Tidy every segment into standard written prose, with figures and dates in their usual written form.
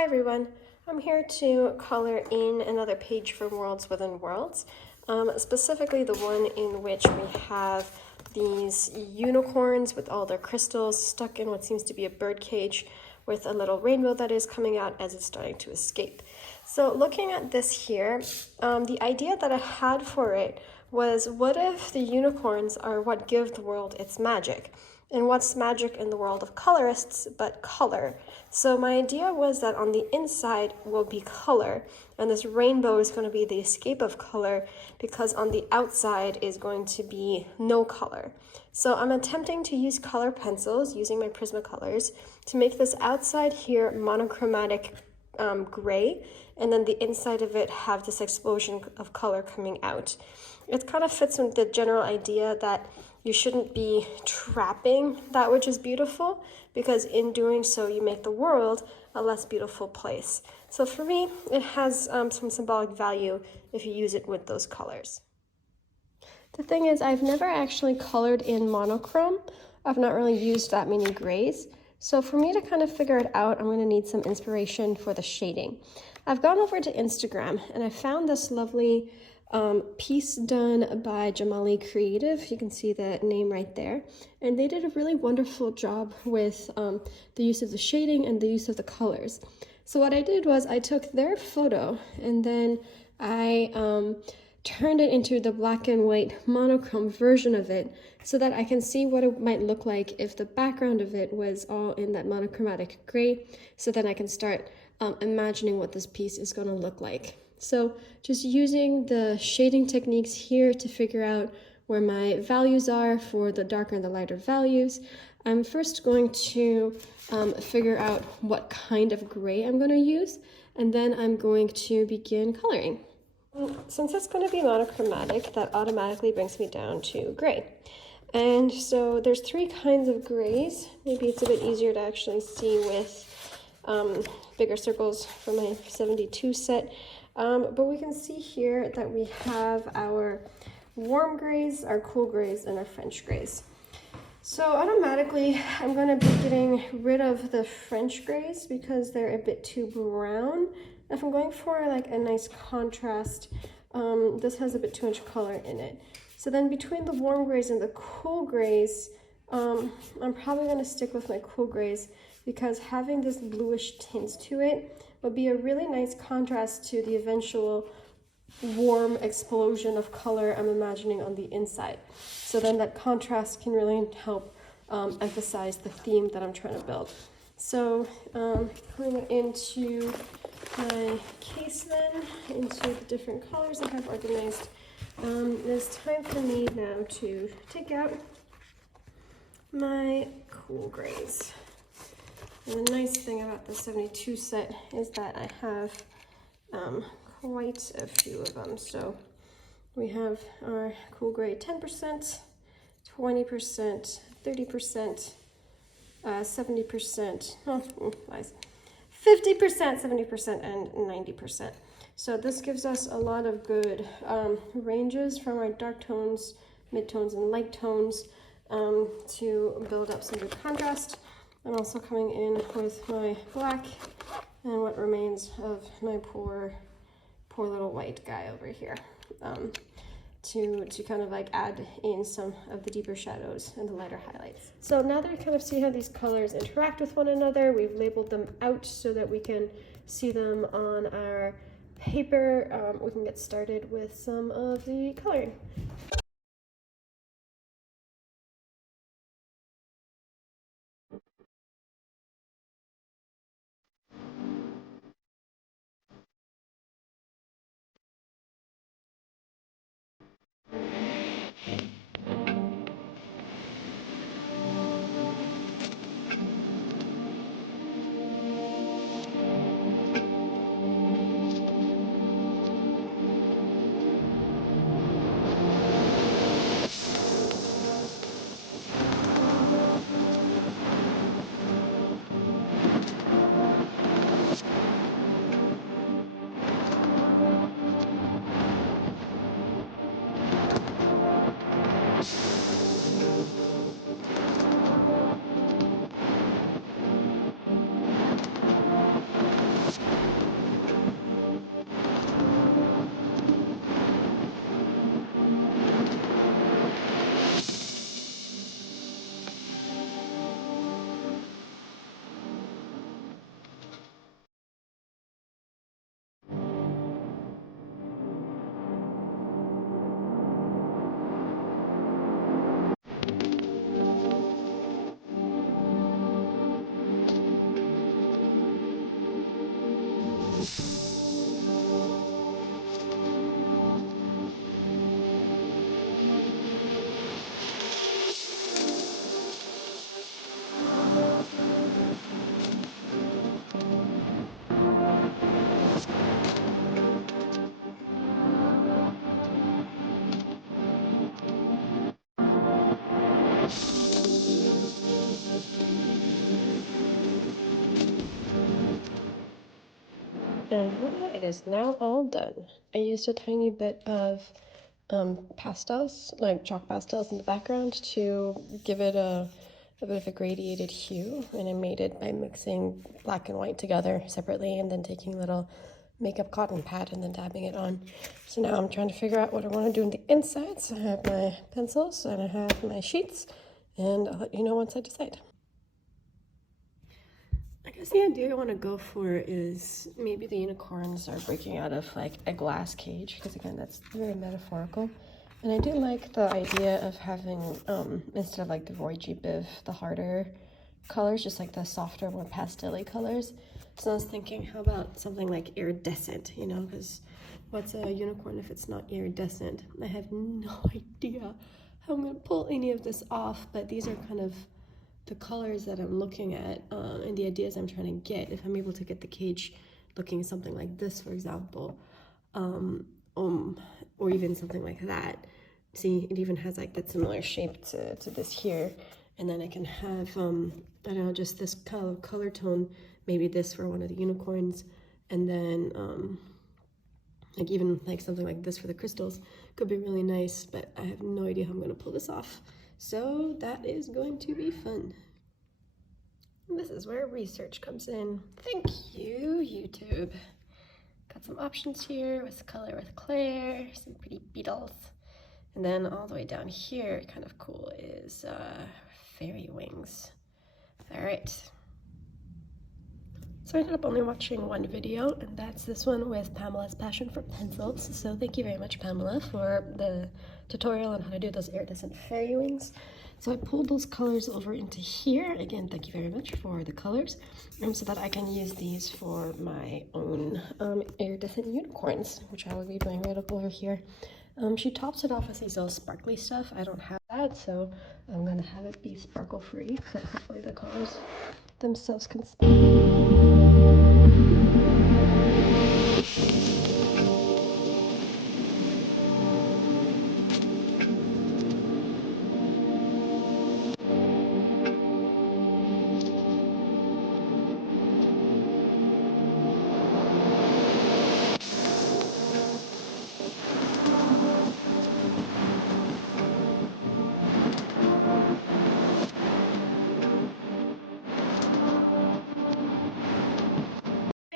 Hi everyone, I'm here to color in another page from Worlds Within Worlds, specifically the one in which we have these unicorns with all their crystals stuck in what seems to be a bird cage with a little rainbow that is coming out as it's starting to escape. So looking at this here, the idea that I had for it was, what if the unicorns are what give the world its magic? And what's magic in the world of colorists but color? So my idea was that on the inside will be color, and this rainbow is going to be the escape of color, because on the outside is going to be no color. So I'm attempting to use color pencils using my Prismacolors to make this outside here monochromatic gray, and then the inside of it have this explosion of color coming out. It kind of fits with the general idea that you shouldn't be trapping that which is beautiful, because in doing so you make the world a less beautiful place. So for me, it has some symbolic value if you use it with those colors. The thing is, I've never actually colored in monochrome. I've not really used that many grays. So for me to kind of figure it out, I'm going to need some inspiration for the shading. I've gone over to Instagram and I found this lovely piece done by Jamali Creative. You can see the name right there. And they did a really wonderful job with the use of the shading and the use of the colors. So what I did was I took their photo and then I turned it into the black and white monochrome version of it so that I can see what it might look like if the background of it was all in that monochromatic gray. So then I can start imagining what this piece is going to look like. So just using the shading techniques here to figure out where my values are for the darker and the lighter values. I'm first going to figure out what kind of gray I'm going to use, and then I'm going to begin coloring. Since it's going to be monochromatic, that automatically brings me down to gray. And so there's three kinds of grays. Maybe it's a bit easier to actually see with bigger circles from my 72 set. But we can see here that we have our warm grays, our cool grays, and our French grays. So automatically, I'm going to be getting rid of the French grays because they're a bit too brown. If I'm going for like a nice contrast, this has a bit too much color in it. So then between the warm grays and the cool grays, I'm probably going to stick with my cool grays because having this bluish tint to it would be a really nice contrast to the eventual warm explosion of color I'm imagining on the inside. So then that contrast can really help emphasize the theme that I'm trying to build. So putting it into my case then, into the different colors I have organized, it's time for me now to take out my cool grays. And the nice thing about the 72 set is that I have quite a few of them. So we have our cool gray 10%, 20%, 30%, 70%, lies, 50%, 70%, and 90%. So this gives us a lot of good ranges from our dark tones, mid-tones, and light tones to build up some good contrast. I'm also coming in with my black and what remains of my poor little white guy over here to kind of like add in some of the deeper shadows and the lighter highlights. So now that we kind of see how these colors interact with one another, we've labeled them out so that we can see them on our paper. We can get started with some of the coloring. And voila, it is now all done. I used a tiny bit of pastels, like chalk pastels in the background to give it a bit of a gradiated hue, and I made it by mixing black and white together separately and then taking a little makeup cotton pad and then dabbing it on. So now I'm trying to figure out what I want to do on the inside. So I have my pencils and I have my sheets, and I'll let you know once I decide. I guess the idea I want to go for is maybe the unicorns are breaking out of like a glass cage, because again, that's very metaphorical. And I do like the idea of having, instead of like the Roy G. Biv, the harder colors, just like the softer, more pastel-y colors. So I was thinking, how about something like iridescent, you know, because what's a unicorn if it's not iridescent? I have no idea how I'm going to pull any of this off, but these are kind of the colors that I'm looking at and the ideas I'm trying to get. If I'm able to get the cage looking something like this, for example, or even something like that. See, it even has like that similar shape to this here. And then I can have, I don't know, just this kind of color tone, maybe this for one of the unicorns. And then like even like something like this for the crystals could be really nice, but I have no idea how I'm going to pull this off. So that is going to be fun. And this is where research comes in. Thank you, YouTube. Got some options here with color with Claire, some pretty beetles. And then all the way down here, kind of cool, is fairy wings. All right. So I ended up only watching one video, and that's this one with Pamela's Passion for Pencils. So thank you very much, Pamela, for the tutorial on how to do those iridescent fairy wings. So I pulled those colors over into here. Again, thank you very much for the colors, so that I can use these for my own iridescent unicorns, which I will be doing right up over here. She tops it off with these little sparkly stuff. I don't have that, so I'm gonna have it be sparkle free, so hopefully the colors themselves can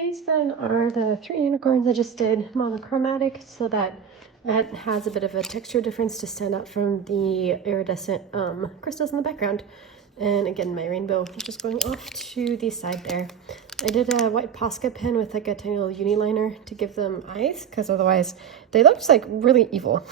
These then are the 3 unicorns I just did monochromatic, so that it has a bit of a texture difference to stand out from the iridescent crystals in the background. And again, my rainbow just going off to the side there. I did a white Posca pen with like a tiny little uni liner to give them eyes, because otherwise they look just like really evil.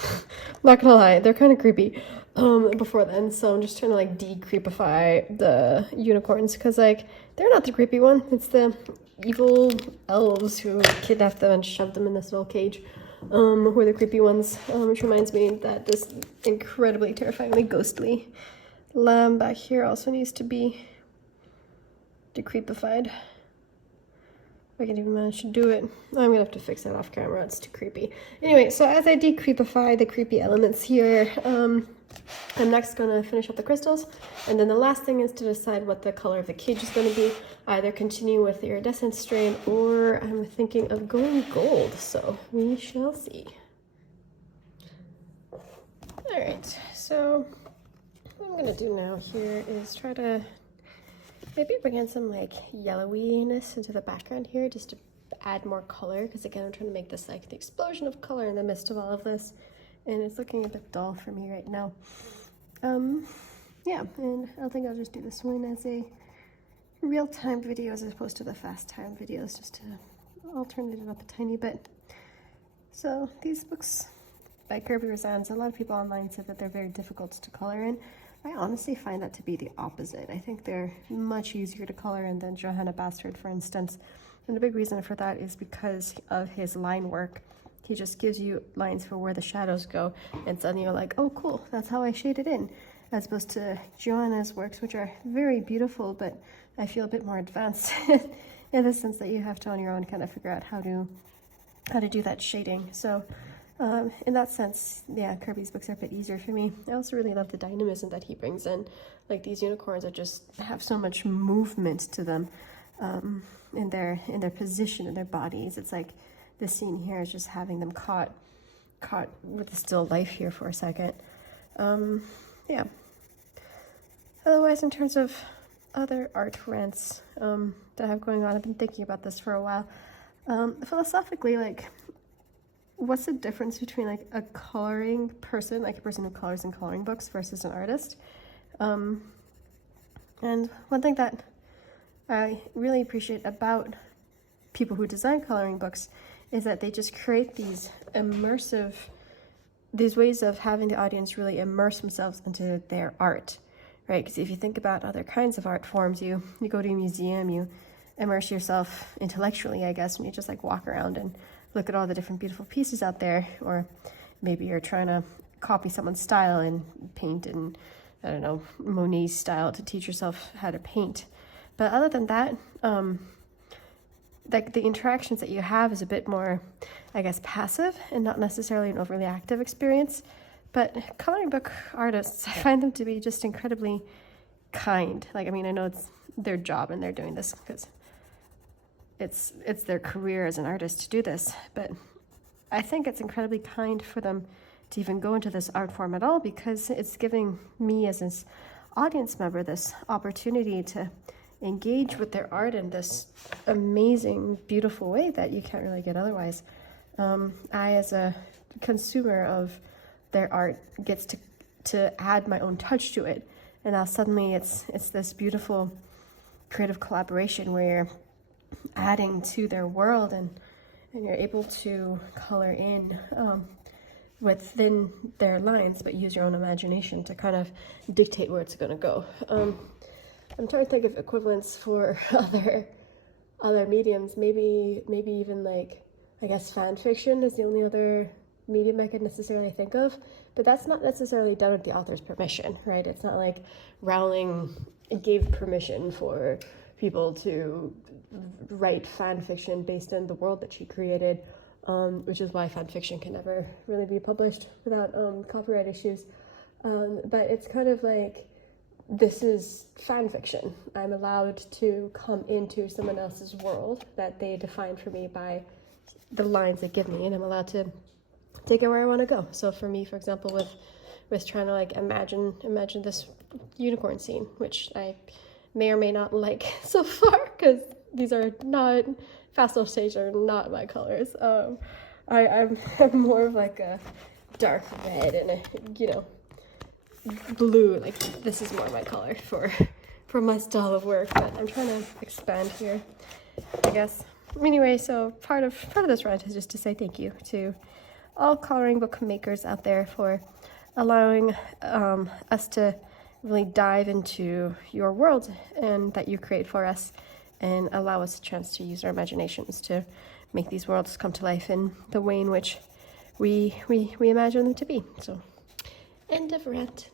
Not gonna lie, they're kind of creepy before then. So I'm just trying to like de-creepify the unicorns, because like they're not the creepy one. It's the evil elves who kidnapped them and shoved them in this little cage, who are the creepy ones, which reminds me that this incredibly terrifyingly ghostly lamb back here also needs to be decreepified. If I can even manage to do it. I'm gonna have to fix that off camera, it's too creepy. Anyway, so as I decreepify the creepy elements here, I'm next gonna finish up the crystals, and then the last thing is to decide what the color of the cage is gonna be. Either continue with the iridescent strain, or I'm thinking of going gold, so we shall see. All right, so what I'm gonna do now here is try to maybe bring in some like yellowiness into the background here, just to add more color, because again, I'm trying to make this like the explosion of color in the midst of all of this, and it's looking a bit dull for me right now. Yeah, and I think I'll just do this one as a real-time video as opposed to the fast-time videos, just to alternate it up a tiny bit. So these books by Kerby Rosanes, a lot of people online said that they're very difficult to color in. I honestly find that to be the opposite. I think they're much easier to color in than Johanna Bastard, for instance. And the big reason for that is because of his line work. He just gives you lines for where the shadows go, and suddenly you're like, oh cool, that's how I shade it in. As opposed to Johanna's works, which are very beautiful, but I feel a bit more advanced in the sense that you have to on your own kind of figure out how to do that shading. So in that sense, yeah, Kerby's books are a bit easier for me. I also really love the dynamism that he brings in. Like these unicorns are just have so much movement to them. in their position in their bodies. It's like this scene here is just having them caught with the still life here for a second. Yeah. Otherwise, in terms of other art rants that I have going on, I've been thinking about this for a while. Philosophically, like, what's the difference between like a coloring person, like a person who colors in coloring books, versus an artist? And one thing that I really appreciate about people who design coloring books is that they just create these ways of having the audience really immerse themselves into their art, right? Because if you think about other kinds of art forms, you go to a museum, you immerse yourself intellectually, I guess, and you just like walk around and look at all the different beautiful pieces out there. Or maybe you're trying to copy someone's style and paint in, I don't know, Monet's style to teach yourself how to paint. But other than that, like the interactions that you have is a bit more, I guess, passive and not necessarily an overly active experience. But coloring book artists, I find them to be just incredibly kind. Like, I mean, I know it's their job and they're doing this because it's their career as an artist to do this, but I think it's incredibly kind for them to even go into this art form at all, because it's giving me as an audience member this opportunity to engage with their art in this amazing, beautiful way that you can't really get otherwise. I, as a consumer of their art, gets to add my own touch to it, and now suddenly it's this beautiful creative collaboration where you're adding to their world, and you're able to color in within their lines, but use your own imagination to kind of dictate where it's going to go. I'm trying to think of equivalents for other mediums. Maybe even like, I guess fan fiction is the only other medium I could necessarily think of, but that's not necessarily done with the author's permission, right? It's not like Rowling gave permission for people to write fan fiction based on the world that she created, which is why fan fiction can never really be published without copyright issues. But it's kind of like, this is fan fiction. I'm allowed to come into someone else's world that they define for me by the lines they give me, and I'm allowed to take it where I want to go. So for me, for example, with trying to like imagine this unicorn scene, which I may or may not like so far, because these are not, pastel shades are not my colors. I'm more of like a dark red and a, blue. Like, this is more my color for my style of work, but I'm trying to expand here, I guess. Anyway, so part of this rant is just to say thank you to all coloring book makers out there for allowing us to really dive into your world and that you create for us, and allow us a chance to use our imaginations to make these worlds come to life in the way in which we imagine them to be. So, end of rant.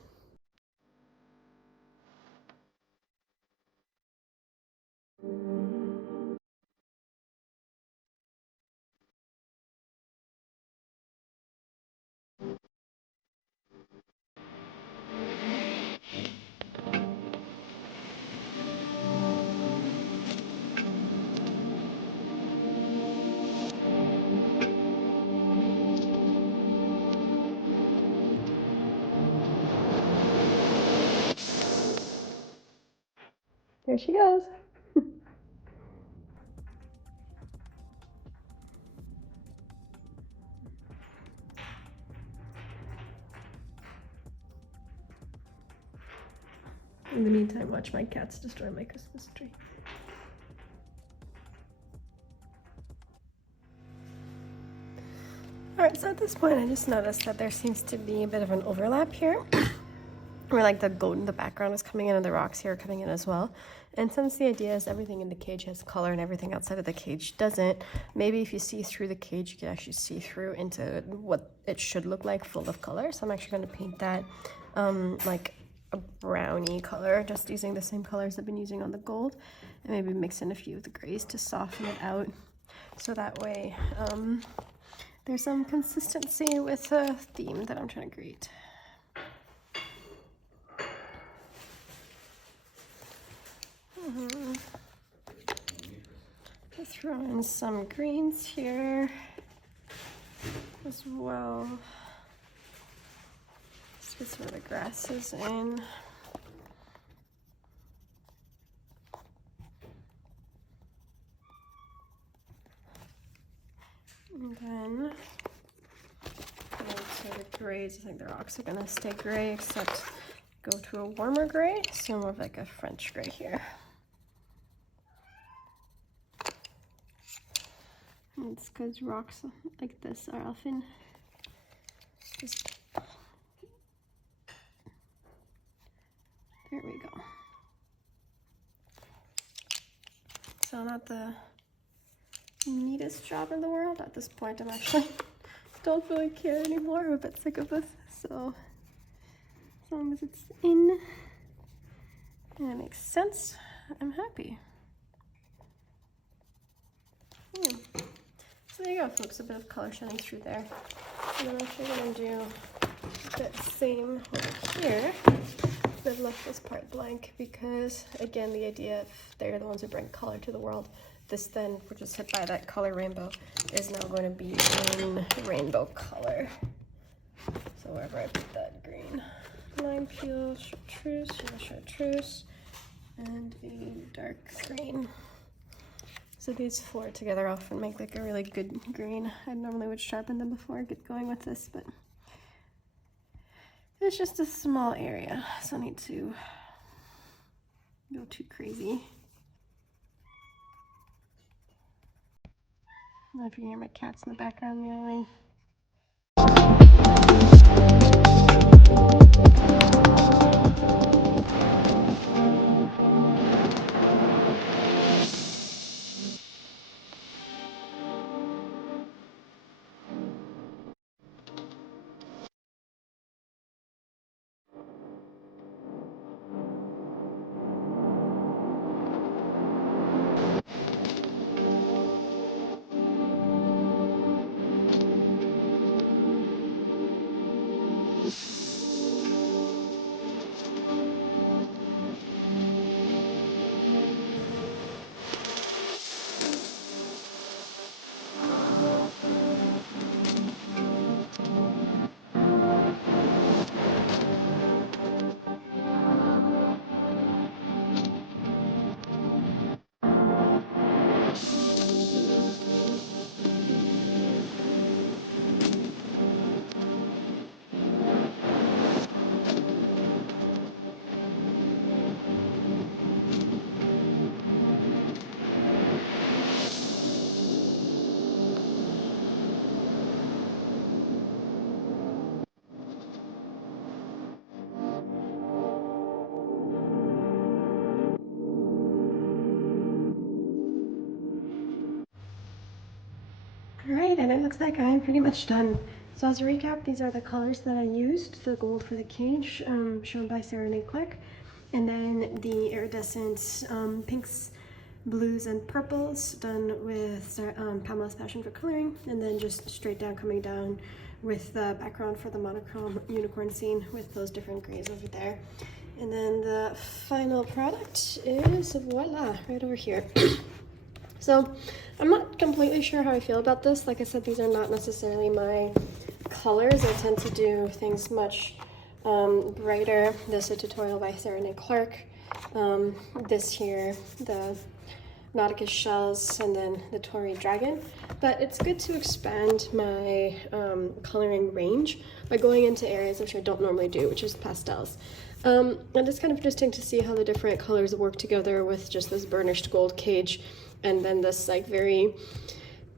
There she goes. In the meantime, watch my cats destroy my Christmas tree. Alright, so at this point I just noticed that there seems to be a bit of an overlap here. Where like the gold in the background is coming in and the rocks here are coming in as well. And since the idea is everything in the cage has color and everything outside of the cage doesn't, maybe if you see through the cage, you can actually see through into what it should look like full of color. So I'm actually going to paint that like a brownie color, just using the same colors I've been using on the gold, and maybe mix in a few of the grays to soften it out. So that way there's some consistency with the theme that I'm trying to create. Throw in some greens here as well. Let's get some of the grasses in. And then so the grays, I think the rocks are gonna stay gray except go to a warmer gray, so more of like a French gray here. And it's because rocks like this are often just, there we go. So not the neatest job in the world. At this point, I'm actually don't really care anymore. I'm a bit sick of this. So as long as it's in and it makes sense, I'm happy. Yeah. So there you go, folks. A bit of color shining through there. And I'm actually gonna do the same over here. I've left this part blank because, again, the idea if they're the ones who bring color to the world, this then, which is hit by that color rainbow, is now going to be in rainbow color. So wherever I put that green lime peel, chartreuse, and the dark green. So these four together often make like a really good green. I normally would sharpen them before I get going with this, but it's just a small area, so I need to go too crazy. I don't know if you can hear my cats in the background meowing. Alright, and it looks like I'm pretty much done. So as a recap, these are the colors that I used. The gold for the cage, shown by Sarah Clark, and then the iridescent pinks, blues, and purples done with Pamela's Passion for coloring, and then just straight down coming down with the background for the monochrome unicorn scene with those different grays over there. And then the final product is voila, right over here. So I'm not completely sure how I feel about this. Like I said, these are not necessarily my colors. I tend to do things much brighter. This is a tutorial by Sarah Clark. This here, the Nauticus shells, and then the Torii dragon. But it's good to expand my coloring range by going into areas which I don't normally do, which is pastels. And it's kind of interesting to see how the different colors work together with just this burnished gold cage, and then this like very,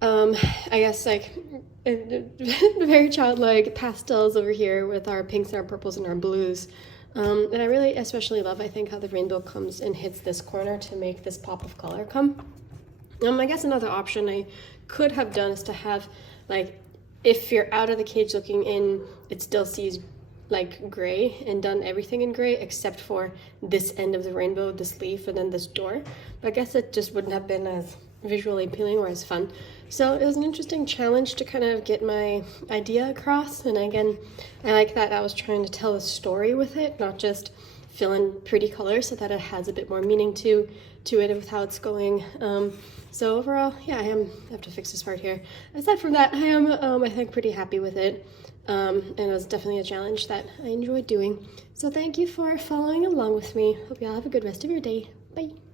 I guess like very childlike pastels over here with our pinks and our purples and our blues. And I really especially love, I think, how the rainbow comes and hits this corner to make this pop of color come. I guess another option I could have done is to have, like, if you're out of the cage looking in, it still sees like gray, and done everything in gray except for this end of the rainbow, this leaf, and then this door. But I guess it just wouldn't have been as visually appealing or as fun. So it was an interesting challenge to kind of get my idea across. And again, I like that I was trying to tell a story with it, not just fill in pretty colors so that it has a bit more meaning to it with how it's going. So overall, yeah, I have to fix this part here. Aside from that, I am, I think, pretty happy with it. And it was definitely a challenge that I enjoyed doing. So thank you for following along with me. Hope you all have a good rest of your day. Bye.